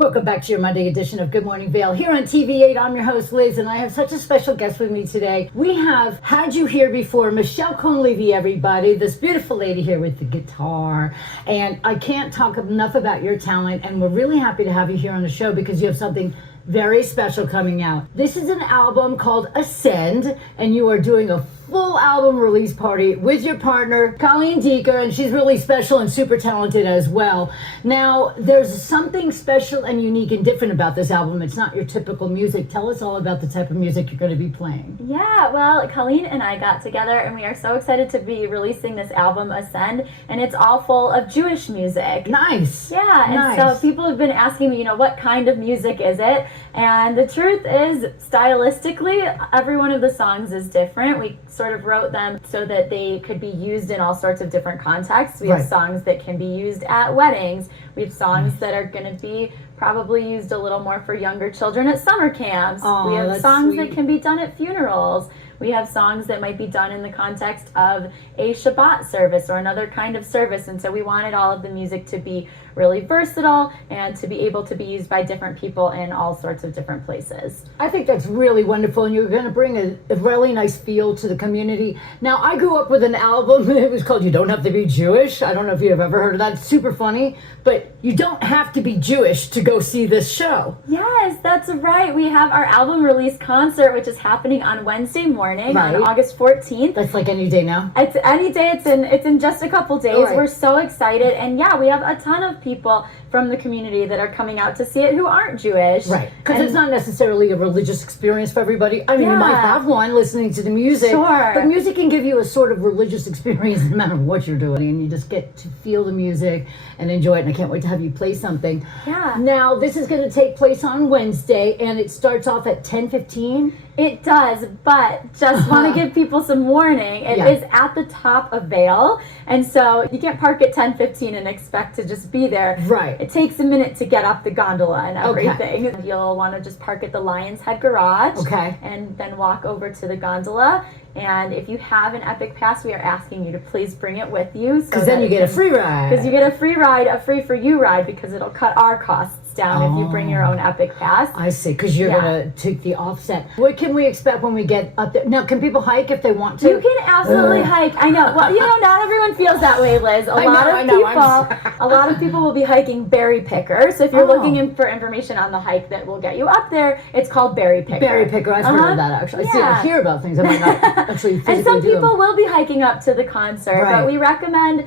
Welcome back to your Monday edition of Good Morning Vail. Here on TV8, I'm your host, Liz, and I have such a special guest with me today. We have had you here before, Michelle Cohn, Levy, everybody, this beautiful lady here with the guitar. And I can't talk enough about your talent, and we're really happy to have you here on the show because you have something very special coming out. This is an album called Ascend, and you are doing a full album release party with your partner, Colleen Deeker, and she's really special and super talented as well. Now, there's something special and unique and different about this album. It's not your typical music. Tell us all about the type of music you're going to be playing. Yeah, well, Colleen and I got together, and we are so excited to be releasing this album, Ascend, and it's all full of Jewish music. Nice. Yeah, and nice. So people have been asking me, what kind of music is it? And the truth is, stylistically, every one of the songs is different. We sort of wrote them so that they could be used in all sorts of different contexts. We have songs that can be used at weddings. We have songs that are going to be probably used a little more for younger children at summer camps. We have songs that can be done at funerals. We have songs that might be done in the context of a Shabbat service or another kind of service. And so we wanted all of the music to be really versatile and to be able to be used by different people in all sorts of different places. I think that's really wonderful, and you're going to bring a really nice feel to the community. Now, I grew up with an album, it was called You Don't Have to Be Jewish. I don't know if you've ever heard of that. It's super funny, but you don't have to be Jewish to go see this show. Yes, that's right. We have our album release concert, which is happening on Wednesday morning on August 14th. That's like any day now? It's any day. It's in just a couple days. We're so excited. And yeah, we have a ton of people from the community that are coming out to see it who aren't Jewish. Right. Because it's not necessarily a religious experience for everybody. I mean, you might have one listening to the music. Sure. But music can give you a sort of religious experience no matter what you're doing. And you just get to feel the music and enjoy it. And I can't wait to have you play something. Yeah. Now, this is going to take place on Wednesday, and it starts off at 10:15. It does, but just want to give people some warning. It is at the top of Vail, and so you can't park at 10:15 and expect to just be there. Right. It takes a minute to get up the gondola and everything. You'll want to just park at the Lion's Head Garage. And then walk over to the gondola. And if you have an Epic Pass, we are asking you to please bring it with you. Because then you get a free ride. Because you get a free ride, a free for you ride, because it'll cut our costs down if you bring your own Epic Pass. I see, because you're going to take the offset. What can we expect when we get up there? Now, can people hike if they want to? You can absolutely hike. I know. Well, not everyone feels that way, Liz. A lot of people will be hiking Berry Picker. So if you're looking for information on the hike that will get you up there, it's called Berry Picker. Berry Picker. I've heard of that, actually. I hear about things I might not actually physically and some people will be hiking up to the concert, but we recommend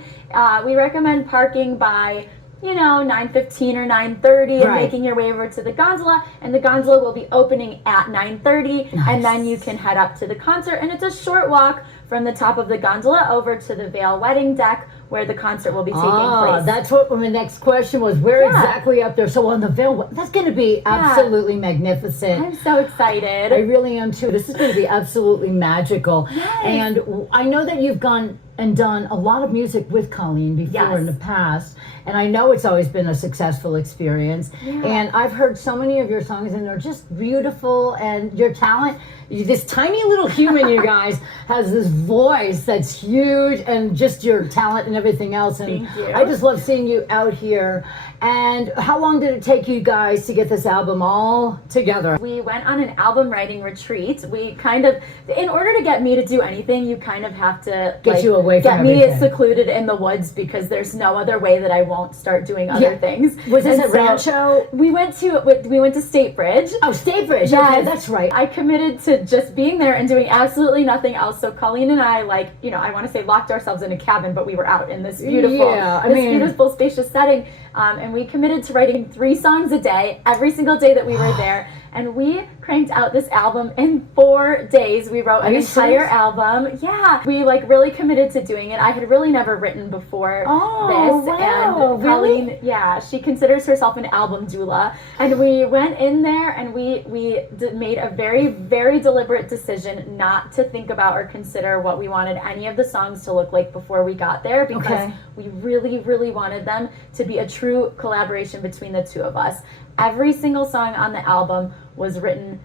parking by 9:15 or 9:30 and making your way over to the gondola, and the gondola will be opening at 9:30, and then you can head up to the concert, and it's a short walk from the top of the gondola over to the Vail wedding deck where the concert will be taking place. That's what my next question was. Where exactly up there? So on the Vail, that's going to be absolutely magnificent. I'm so excited. I really am too. This is going to be absolutely magical. And I know that you've gone and done a lot of music with Colleen before in the past, and I know it's always been a successful experience. And I've heard so many of your songs, and they're just beautiful, and your talent, this tiny little human, you guys, has this voice that's huge, and just your talent and everything else. And Thank you. I just love seeing you out here. And how long did it take you guys to get this album all together? We went on an album writing retreat. We kind of, in order to get me to do anything, you kind of have to get you away from me everything. Secluded in the woods, because there's no other way that I won't start doing other things. Was this at Rancho? We went to State Bridge. Oh, State Bridge. Yes. Okay, that's right. I committed to just being there and doing absolutely nothing else. So Colleen and I, I want to say locked ourselves in a cabin, but we were out in this beautiful, spacious setting. And we committed to writing 3 songs a day, every single day that we were there. And we cranked out this album in 4 days. We wrote an entire album. Yeah. We really committed to doing it. I had really never written before this. Wow, and Colleen, she considers herself an album doula. And we went in there and we made a very, very deliberate decision not to think about or consider what we wanted any of the songs to look like before we got there, because we really, really wanted them to be a true collaboration between the two of us. Every single song on the album was written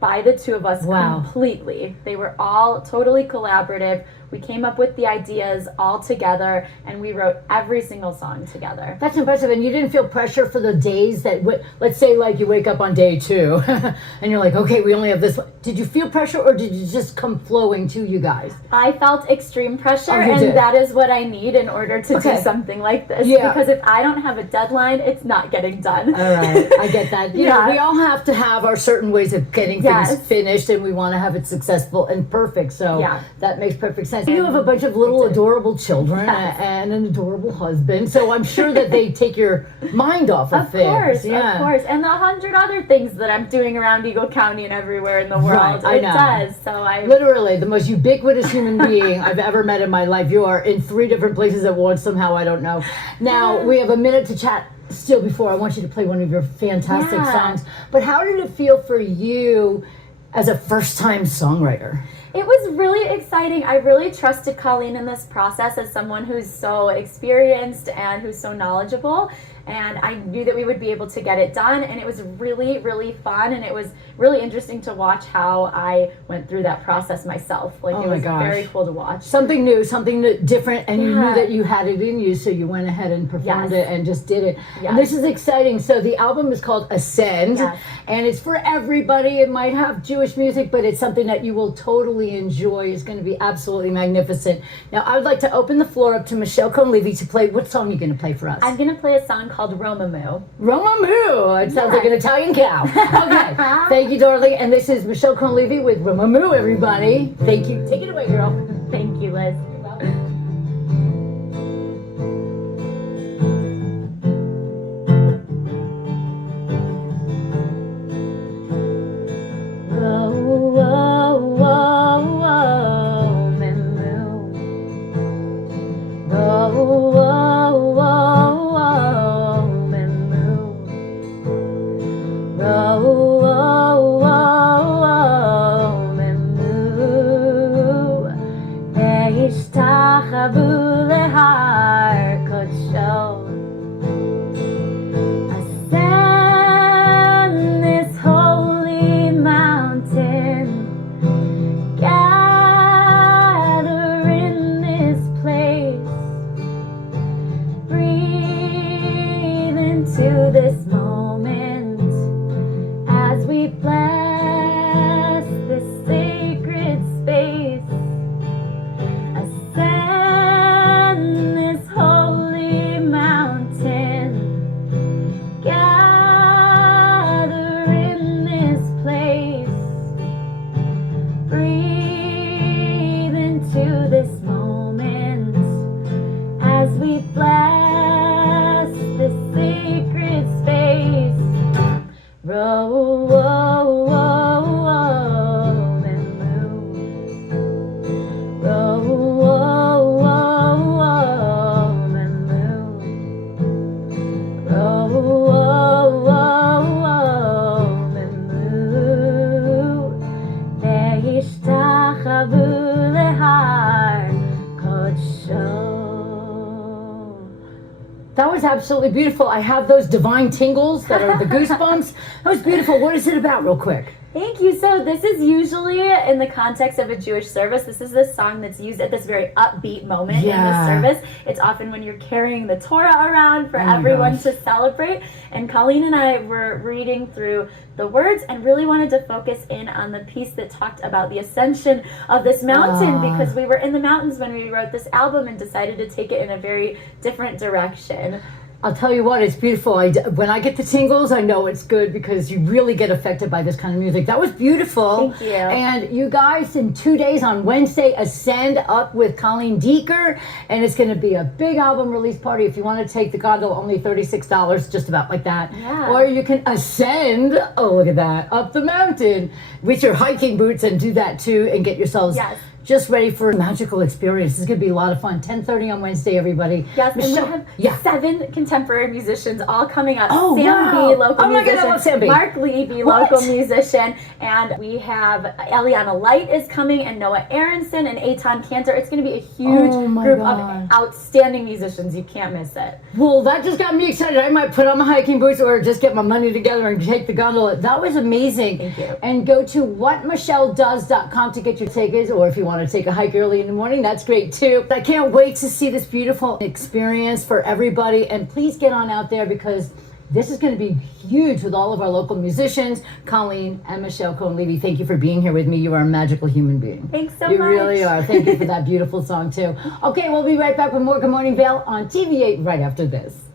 by the two of us completely. They were all totally collaborative. we came up with the ideas all together, and we wrote every single song together. That's impressive. And you didn't feel pressure for the days that, let's say like you wake up on day 2 and you're like, okay, we only have this one. Did you feel pressure, or did you just come flowing to you guys? I felt extreme pressure, and did. that is what I need in order to do something like this. Yeah. Because if I don't have a deadline, it's not getting done. All right, I get that. You know, we all have to have our certain ways of getting things finished, and we want to have it successful and perfect. So that makes perfect sense. You have a bunch of little adorable children and an adorable husband, so I'm sure that they take your mind off of things. Of course, and the 100 other things that I'm doing around Eagle County and everywhere in the world. Right, I know. Does. So I literally the most ubiquitous human being I've ever met in my life. You are in 3 different places at once somehow. I don't know. Now we have a minute to chat still before I want you to play one of your fantastic songs. But how did it feel for you as a first-time songwriter? It was really exciting. I really trusted Colleen in this process as someone who's so experienced and who's so knowledgeable. And I knew that we would be able to get it done, and it was really, really fun, and it was really interesting to watch how I went through that process myself. Like, it was very cool to watch. Something new, something different, and you knew that you had it in you, so you went ahead and performed it and just did it. And this is exciting. So the album is called Ascend, and it's for everybody. It might have Jewish music, but it's something that you will totally enjoy. It's going to be absolutely magnificent. Now, I would like to open the floor up to Michelle Cohn Levy to play. What song are you going to play for us? I'm going to play a song called Romamoo. Romamoo. It sounds like an Italian cow. Okay. Thank you, darling. And this is Michelle Cohn Levy with Romamoo, everybody. Thank you. Take it away, girl. Thank you, Liz. This moment as we bless this sacred space, ascend this holy mountain, gather in this place, breathe into this moment as we bless this sacred space. Row, row, row, row, and move. Row, row, row, row, and move. Row, row, row, row, and move. Ve'yishtachavu lehar kodsho. That was absolutely beautiful. I have those divine tingles that are the goosebumps. That was beautiful. What is it about, real quick? Thank you. So this is usually in the context of a Jewish service. This is the song that's used at this very upbeat moment in the service. It's often when you're carrying the Torah around for everyone to celebrate. And Colleen and I were reading through the words and really wanted to focus in on the piece that talked about the ascension of this mountain, because we were in the mountains when we wrote this album and decided to take it in a very different direction. I'll tell you what, it's beautiful. When I get the tingles, I know it's good, because you really get affected by this kind of music. That was beautiful. Thank you. And you guys, in 2 days on Wednesday, ascend up with Colleen Deeker, and it's going to be a big album release party. If you want to take the gondola, only $36, just about like that. Yeah. Or you can ascend, oh look at that, up the mountain with your hiking boots, and do that too, and get yourselves just ready for a magical experience. This is going to be a lot of fun. 10:30 on Wednesday, everybody. Yes, Michelle, and we have 7 contemporary musicians all coming up. Oh, Sam wow. B, local musician. God, I love Sam B. Mark Levy, local musician. And we have Eliana Light is coming, and Noah Aronson, and Eitan Cantor. It's going to be a huge group of outstanding musicians. You can't miss it. Well, that just got me excited. I might put on my hiking boots or just get my money together and take the gondola. That was amazing. Thank you. And go to whatmichelledoes.com to get your tickets, or if you want want to take a hike early in the morning, that's great too. I can't wait to see this beautiful experience for everybody. And please get on out there because this is going to be huge with all of our local musicians. Colleen and Michelle Cohn Levy, thank you for being here with me. You are a magical human being. Thanks so You much. really are. Thank you for that beautiful song too. Okay, we'll be right back with more Good Morning Vail on TV8 right after this.